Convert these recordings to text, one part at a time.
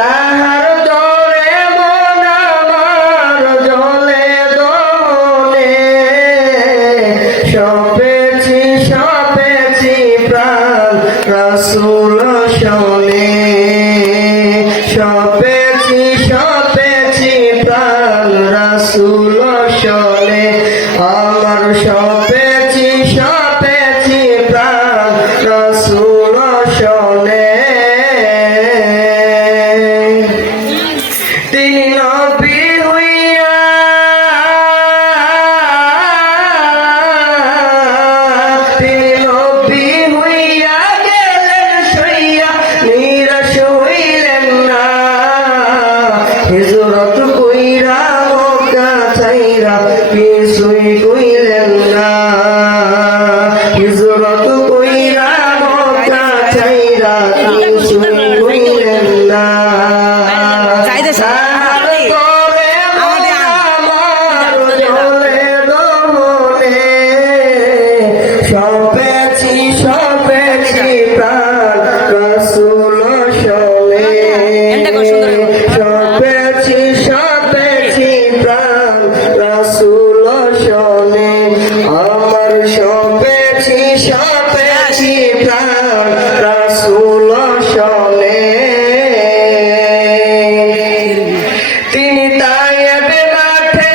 তাহার তরে মন আমার জ্বলে দোলে, সপেছি প্রাণ রাসূল শোনে, সপেছি প্রাণ রাসূল শোনে, আমার সপেছি প্রাণ রাসূল শোনে। তিনি নবী হইয়া গেলেন সইয়া, নিরাশ হইলেন না, হিজরত কইরা মক্কা ছাইরা কিছুই কইলেন না, হিজরত কইরা মক্কা ছাইরা কিছুই কইলেন না। সপেছি প্রাণ রাসূল শোনে, সপেছি প্রাণ রাসূল শোনে, আমার সপেছি প্রাণ রাসূল শোনে। তিনি তায়েবে মাঠে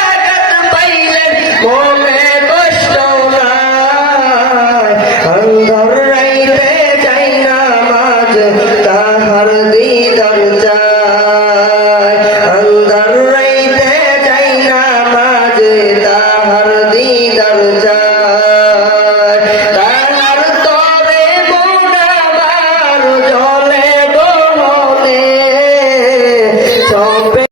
আঘাত পাইলেন, মনে কষ্ট নাই, অন্ধর রাইতে যাই নামাজ তাহার দিদার চাই, অন্ধর রাইতে যাই নামাজ তাহার দিদার